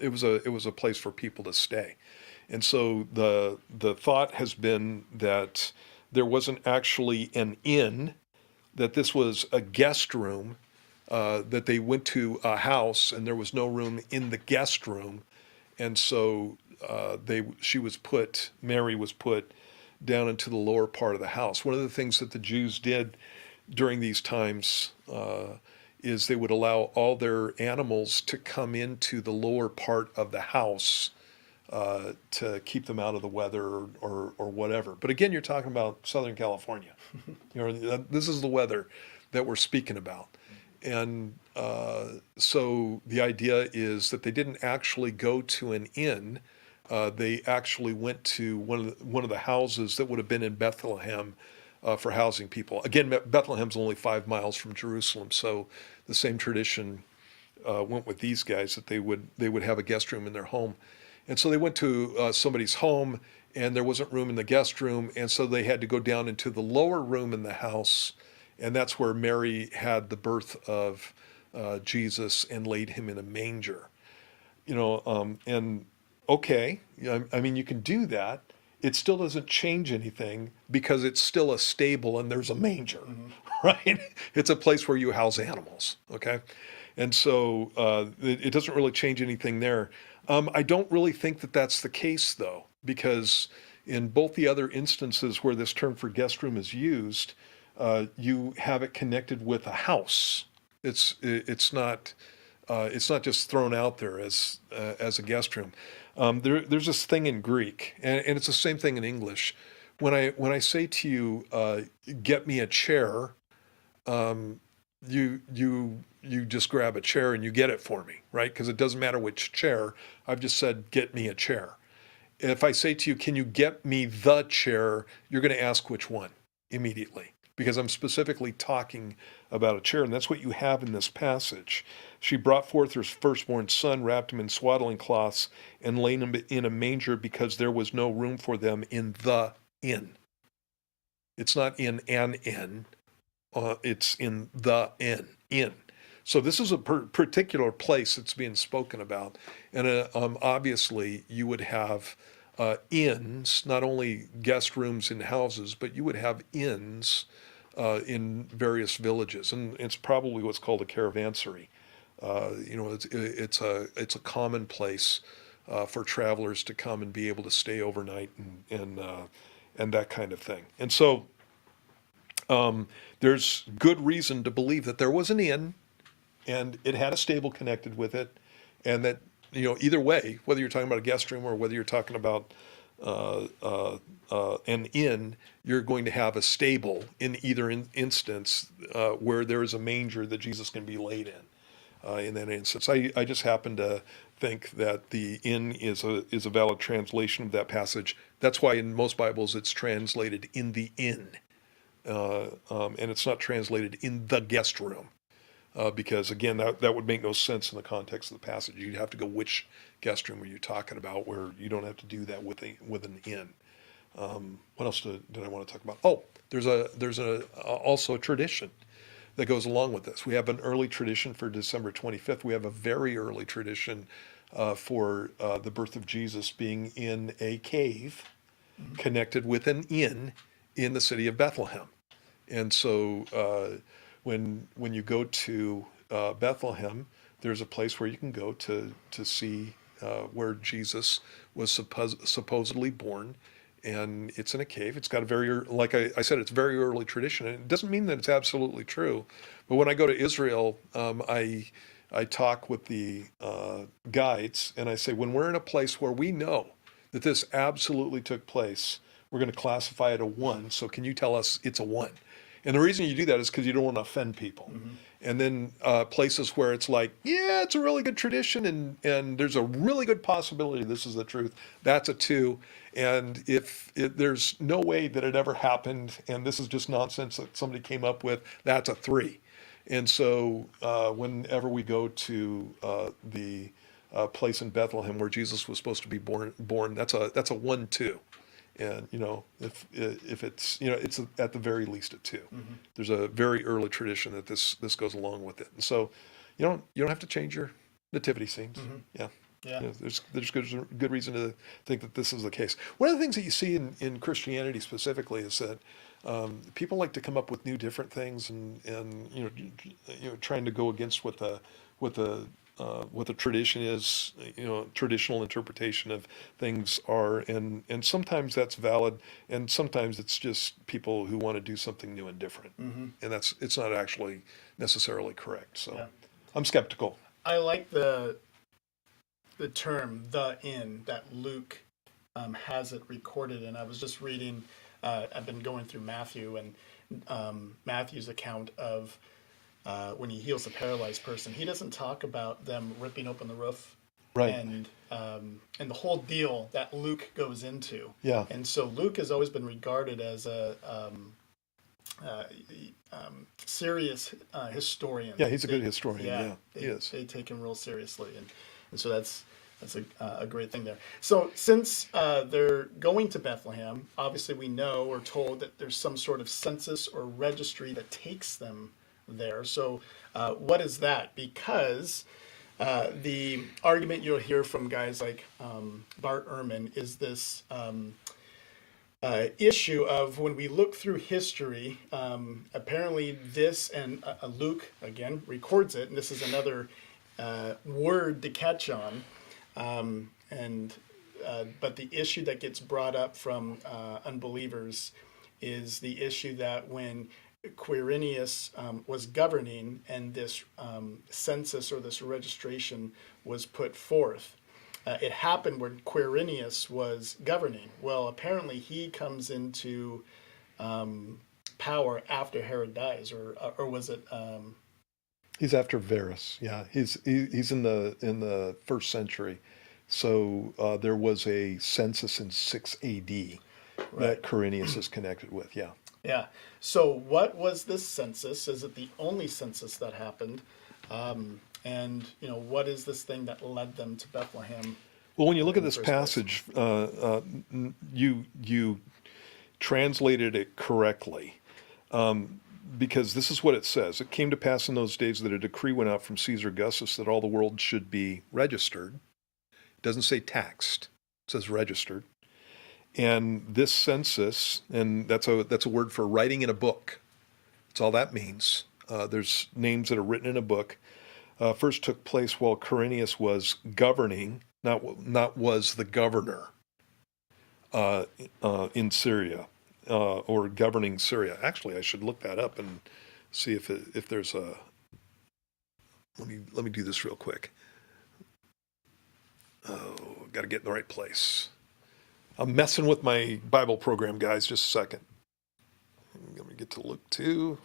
it was a place for people to stay. And so the thought has been that there wasn't actually an inn, that this was a guest room, that they went to a house and there was no room in the guest room. And so Mary was put down into the lower part of the house. One of the things that the Jews did during these times is they would allow all their animals to come into the lower part of the house to keep them out of the weather or whatever. But again, you're talking about Southern California. This is the weather that we're speaking about. And so the idea is that they didn't actually go to an inn. they actually went to one of the houses that would have been in Bethlehem for housing people. Again, Bethlehem's only 5 miles from Jerusalem, so the same tradition went with these guys, that they would have a guest room in their home. And so they went to somebody's home, and there wasn't room in the guest room, and so they had to go down into the lower room in the house, and that's where Mary had the birth of Jesus and laid him in a manger. And okay, I mean, you can do that. It still doesn't change anything because it's still a stable and there's a manger, right? It's a place where you house animals, okay? And so it doesn't really change anything there. I don't really think that that's the case, though, because in both the other instances where this term for guest room is used, you have it connected with a house. It's not just thrown out there as a guest room. There's this thing in Greek, and it's the same thing in English. When I say to you, get me a chair, you just grab a chair and you get it for me, right? Because it doesn't matter which chair. I've just said, get me a chair. If I say to you, can you get me the chair, you're going to ask which one immediately, because I'm specifically talking about a chair, and that's what you have in this passage. She brought forth her firstborn son, wrapped him in swaddling cloths, and laid him in a manger because there was no room for them in the inn. It's not in an inn. It's in the inn. So this is a particular place that's being spoken about. And obviously you would have inns, not only guest rooms in houses, but you would have inns in various villages. And it's probably what's called a caravansary. It's a common place for travelers to come and be able to stay overnight and that kind of thing. And so there's good reason to believe that there was an inn, and it had a stable connected with it, and that, either way, whether you're talking about a guest room or whether you're talking about an inn, you're going to have a stable in either instance where there is a manger that Jesus can be laid in that instance. I just happen to think that the inn is a valid translation of that passage. That's why in most Bibles it's translated in the inn. And it's not translated in the guest room, because again, that would make no sense in the context of the passage. You'd have to go, which guest room are you talking about, where you don't have to do that with an inn. What else did I want to talk about? Oh, there's also a tradition that goes along with this. We have an early tradition for December 25th. We have a very early tradition for the birth of Jesus being in a cave connected with an inn in the city of Bethlehem. And so when you go to Bethlehem, there's a place where you can go to see where Jesus was supposedly born, and it's in a cave. It's got a very, like I said, it's very early tradition, and it doesn't mean that it's absolutely true. But when I go to Israel, I talk with the guides, and I say, when we're in a place where we know that this absolutely took place, we're going to classify it a 1. So can you tell us it's a 1? And the reason you do that is because you don't want to offend people. Mm-hmm. And then places where it's like, yeah, it's a really good tradition, and there's a really good possibility this is the truth, that's a 2. And if there's no way that it ever happened, and this is just nonsense that somebody came up with, that's a 3. And so whenever we go to the place in Bethlehem where Jesus was supposed to be born, that's a 1-2. And if it's it's at the very least a 2. Mm-hmm. There's a very early tradition that this goes along with it, and so you don't have to change your nativity scenes. Mm-hmm. Yeah. There's good reason to think that this is the case. One of the things that you see in Christianity specifically is that people like to come up with new different things, and trying to go against what the tradition is, traditional interpretation of things are, and sometimes that's valid, and sometimes it's just people who want to do something new and different, mm-hmm. and it's not actually necessarily correct. So yeah. I'm skeptical. I like the term "the inn" that Luke has it recorded, and I was just reading. I've been going through Matthew and Matthew's account of. When he heals the paralyzed person, he doesn't talk about them ripping open the roof Right. And the whole deal that Luke goes into. Yeah. And so Luke has always been regarded as a serious historian. Yeah, he's a good historian. Yeah, he is. They take him real seriously, and so that's a great thing there. So since they're going to Bethlehem, obviously we know or told that there's some sort of census or registry that takes them there. So what is that? Because the argument you'll hear from guys like Bart Ehrman is this issue of when we look through history, apparently this, and Luke, again, records it, and this is another word to catch on. But the issue that gets brought up from unbelievers is the issue that when Quirinius was governing and this census or this registration was put forth, it happened when Quirinius was governing. Well, apparently he comes into power after Herod dies, or was it? He's after Varus. Yeah, he's in the first century. So there was a census in 6 A.D. that Quirinius is connected with. Yeah. Yeah. So what was this census? Is it the only census that happened? And what is this thing that led them to Bethlehem? Well, when you look at this passage, you translated it correctly, because this is what it says. It came to pass in those days that a decree went out from Caesar Augustus that all the world should be registered. It doesn't say taxed; it says registered. And this census, and that's a word for writing in a book. That's all that means. There's names that are written in a book. First took place while Quirinius was governing, not was the governor in Syria, or governing Syria. Actually, I should look that up and see if there's a. Let me do this real quick. Oh, got to get in the right place. I'm messing with my Bible program, guys. Just a second. Let me get to Luke 2.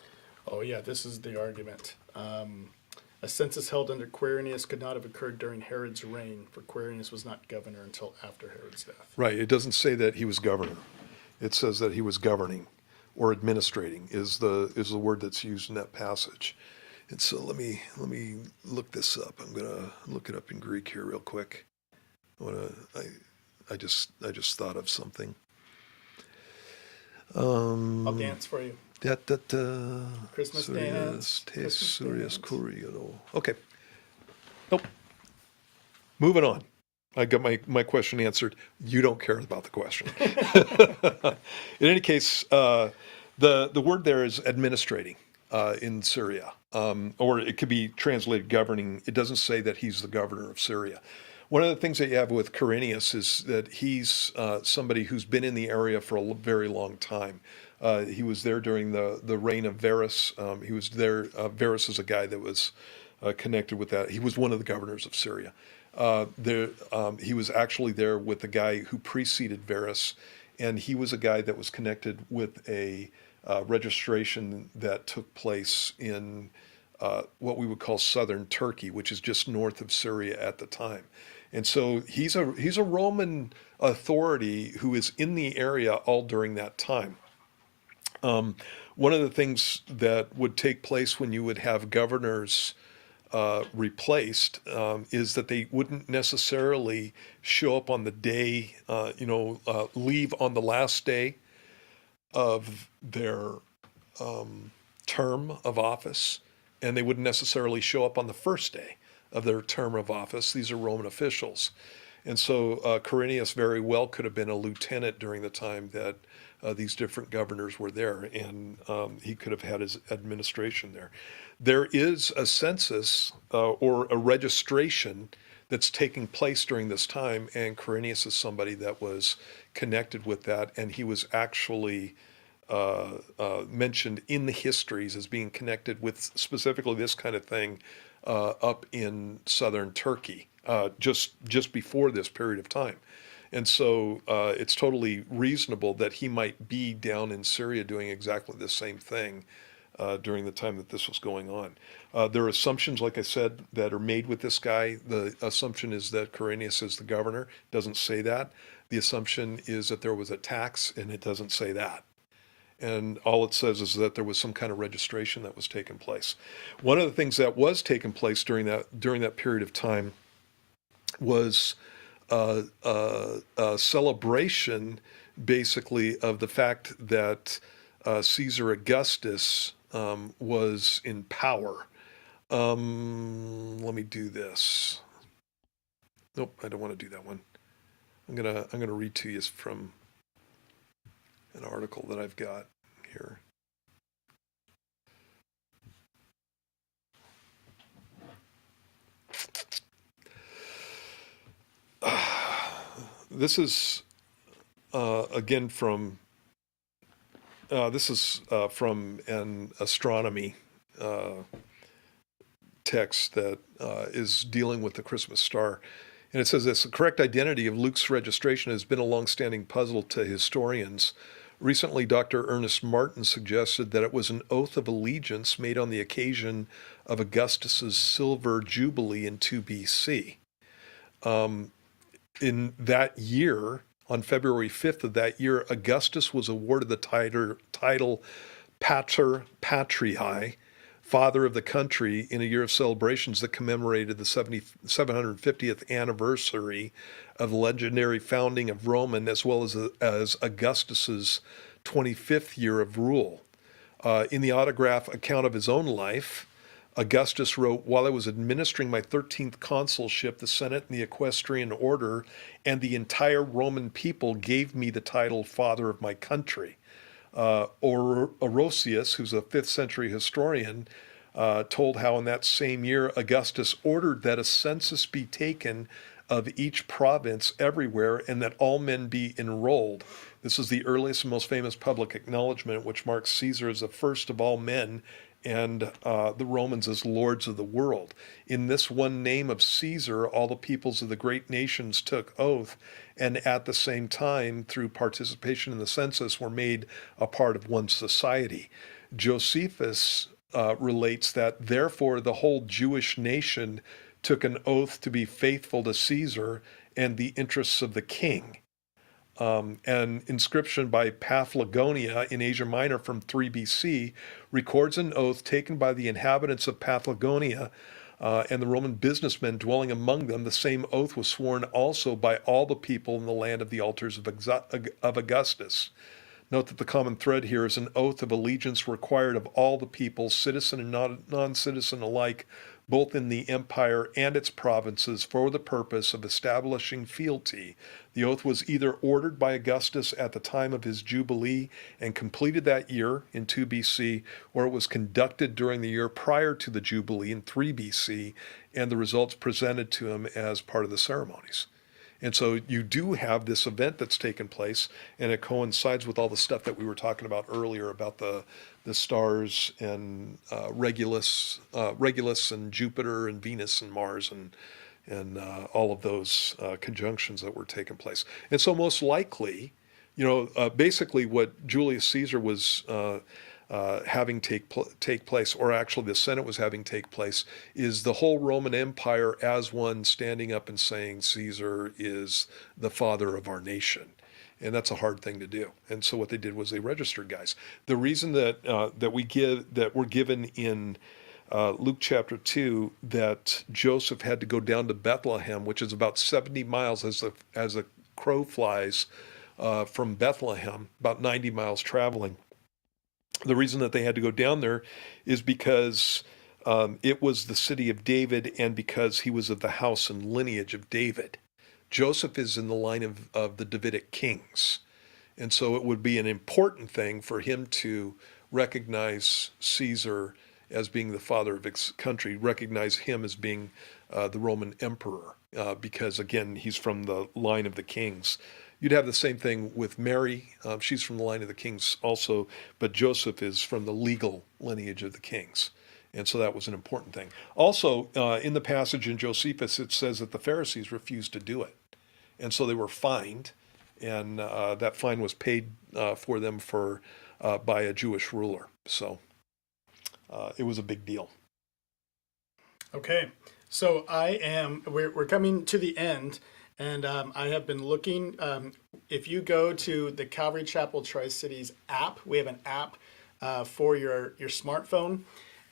Oh, yeah, this is the argument. A census held under Quirinius could not have occurred during Herod's reign, for Quirinius was not governor until after Herod's death. Right. It doesn't say that he was governor. It says that he was governing or administrating is the word that's used in that passage. And so let me look this up. I'm gonna look it up in Greek here real quick. I just thought of something. I'll dance for you. Christmas dance. Okay. Nope. Moving on. I got my question answered. You don't care about the question. In any case, the word there is administrating in Syria, or it could be translated governing. It doesn't say that he's the governor of Syria. One of the things that you have with Quirinius is that he's somebody who's been in the area for a very long time. He was there during the reign of Varus. He was there. Varus is a guy that was connected with that. He was one of the governors of Syria. He was actually there with the guy who preceded Varus, and he was a guy that was connected with a registration that took place in what we would call southern Turkey, which is just north of Syria at the time. And so he's a Roman authority who is in the area all during that time. One of the things that would take place when you would have governors replaced is that they wouldn't necessarily show up on the day, leave on the last day of their term of office, and they wouldn't necessarily show up on the first day of their term of office. These are Roman officials. And so Quirinius very well could have been a lieutenant during the time that these different governors were there, and he could have had his administration there. There is a census or a registration that's taking place during this time, and Quirinius is somebody that was connected with that, and he was actually mentioned in the histories as being connected with specifically this kind of thing up in southern Turkey, just before this period of time. And so it's totally reasonable that he might be down in Syria doing exactly the same thing during the time that this was going on. There are assumptions, like I said, that are made with this guy. The assumption is that Quirinius is the governor. It doesn't say that. The assumption is that there was a tax, and it doesn't say that. And all it says is that there was some kind of registration that was taking place. One of the things that was taking place during that period of time was a celebration, basically, of the fact that Caesar Augustus was in power. Let me do this. Nope, I don't want to do that one. I'm gonna read to you from an article that I've got here. This is again from an astronomy text that is dealing with the Christmas star. And it says this: the correct identity of Luke's registration has been a long-standing puzzle to historians. Recently, Dr. Ernest Martin suggested that it was an oath of allegiance made on the occasion of Augustus's silver jubilee in 2 BC. In that year, on February 5th of that year, Augustus was awarded the title Pater Patriae, Father of the Country, in a year of celebrations that commemorated the 750th anniversary of the legendary founding of Rome, as well as Augustus's 25th year of rule. In the autograph account of his own life, Augustus wrote, "While I was administering my 13th consulship, the Senate and the equestrian order and the entire Roman people gave me the title Father of my country." Orosius, who's a 5th century historian, told how in that same year Augustus ordered that a census be taken of each province everywhere and that all men be enrolled. This is the earliest and most famous public acknowledgement, which marks Caesar as the first of all men and the Romans as lords of the world. In this one name of Caesar, all the peoples of the great nations took oath, and at the same time, through participation in the census, were made a part of one society. Josephus relates that, therefore, the whole Jewish nation took an oath to be faithful to Caesar and the interests of the king. An inscription by Paphlagonia in Asia Minor from 3 BC records an oath taken by the inhabitants of Paphlagonia and the Roman businessmen dwelling among them. The same oath was sworn also by all the people in the land of the altars of Augustus. Note that the common thread here is an oath of allegiance required of all the people, citizen and non-citizen alike, both in the empire and its provinces, for the purpose of establishing fealty. The oath was either ordered by Augustus at the time of his jubilee and completed that year in 2 BC, or it was conducted during the year prior to the jubilee in 3 BC, and the results presented to him as part of the ceremonies. And so you do have this event that's taken place, and it coincides with all the stuff that we were talking about earlier about the stars and Regulus and Jupiter and Venus and Mars and all of those conjunctions that were taking place. And so most likely, basically what Julius Caesar was having take place, or actually the Senate was having take place, is the whole Roman Empire as one standing up and saying Caesar is the father of our nation. And that's a hard thing to do. And so what they did was they registered guys. The reason that we're given in Luke chapter 2 that Joseph had to go down to Bethlehem, which is about 70 miles as a crow flies from Bethlehem, about 90 miles traveling. The reason that they had to go down there is because it was the city of David, and because he was of the house and lineage of David. Joseph is in the line of the Davidic kings. And so it would be an important thing for him to recognize Caesar as being the father of his country, recognize him as being the Roman emperor, because, again, he's from the line of the kings. You'd have the same thing with Mary. She's from the line of the kings also, but Joseph is from the legal lineage of the kings. And so that was an important thing. Also, in the passage in Josephus, it says that the Pharisees refused to do it. And so they were fined, and that fine was paid for them by a Jewish ruler. So it was a big deal. Okay, so we're coming to the end, and I have been looking. If you go to the Calvary Chapel Tri-Cities app, we have an app for your smartphone.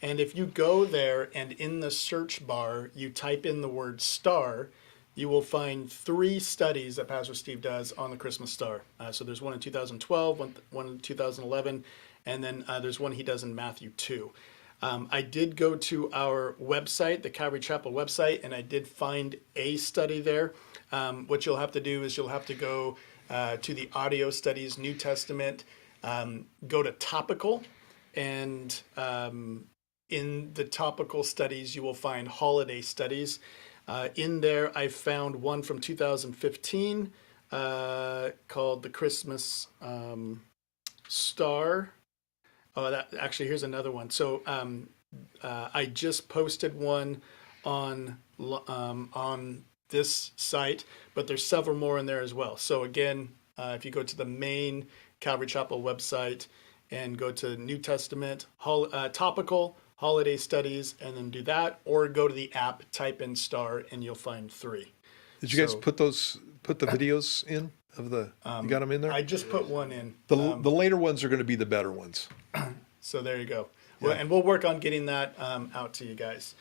And if you go there and in the search bar, you type in the word star, you will find 3 studies that Pastor Steve does on the Christmas star. So there's one in 2012, one in 2011, and then there's one he does in Matthew 2. I did go to our website, the Calvary Chapel website, and I did find a study there. What you'll have to do is you'll have to go to the audio studies, New Testament, go to topical, and in the topical studies, you will find holiday studies. In there, I found one from 2015 called The Christmas Star. Oh, here's another one. So I just posted one on this site, but there's several more in there as well. So again, if you go to the main Calvary Chapel website and go to New Testament, topical, holiday studies, and then do that, or go to the app, type in star, and you'll find 3. Did you guys put the videos in of the? You got them in there? I just put one in. The later ones are going to be the better ones. So there you go. Yeah. Well, and we'll work on getting that out to you guys.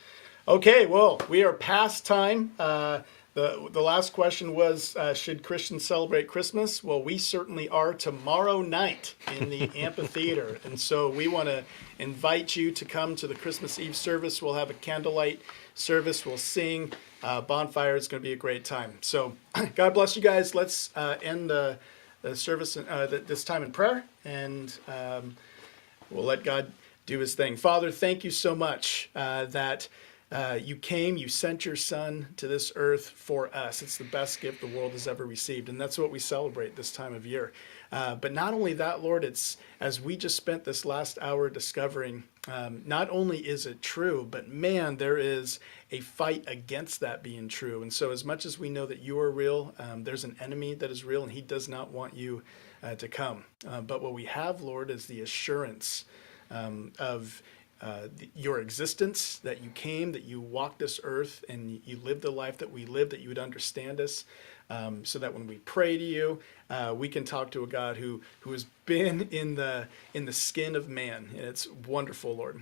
Okay, well, we are past time. The last question was, should Christians celebrate Christmas? Well, we certainly are tomorrow night in the amphitheater. And so we want to invite you to come to the Christmas Eve service. We'll have a candlelight service. We'll sing. Bonfire. It's going to be a great time. So God bless you guys. Let's end the service this time in prayer. And we'll let God do his thing. Father, thank you so much that you came, you sent your son to this earth for us. It's the best gift the world has ever received, and that's what we celebrate this time of year. But not only that, Lord, it's as we just spent this last hour discovering, not only is it true, but man, there is a fight against that being true. And so as much as we know that you are real, there's an enemy that is real, and he does not want you to come. But what we have, Lord, is the assurance of your existence, that you came, that you walked this earth, and you lived the life that we live, that you would understand us, so that when we pray to you, we can talk to a God who has been in the skin of man, and it's wonderful, Lord.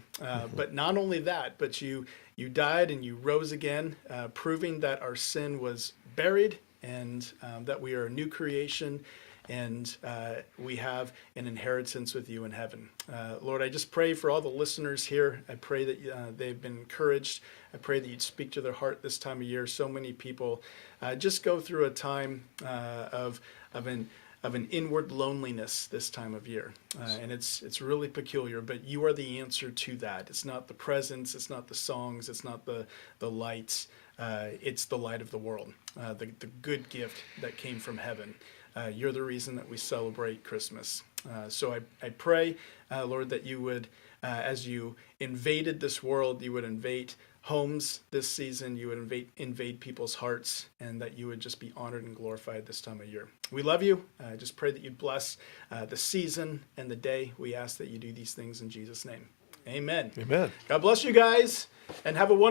But not only that, but you died and you rose again, proving that our sin was buried and that we are a new creation. And we have an inheritance with you in heaven. Lord, I just pray for all the listeners here. I pray that they've been encouraged. I pray that you'd speak to their heart this time of year. So many people just go through a time of an inward loneliness this time of year. And it's really peculiar, but you are the answer to that. It's not the presents, it's not the songs, it's not the lights. It's the light of the world, the good gift that came from heaven. You're the reason that we celebrate Christmas. So I pray, Lord, that you would, as you invaded this world, you would invade homes this season, you would invade people's hearts, and that you would just be honored and glorified this time of year. We love you. I just pray that you'd bless the season and the day. We ask that you do these things in Jesus' name. Amen. Amen. God bless you guys, and have a wonderful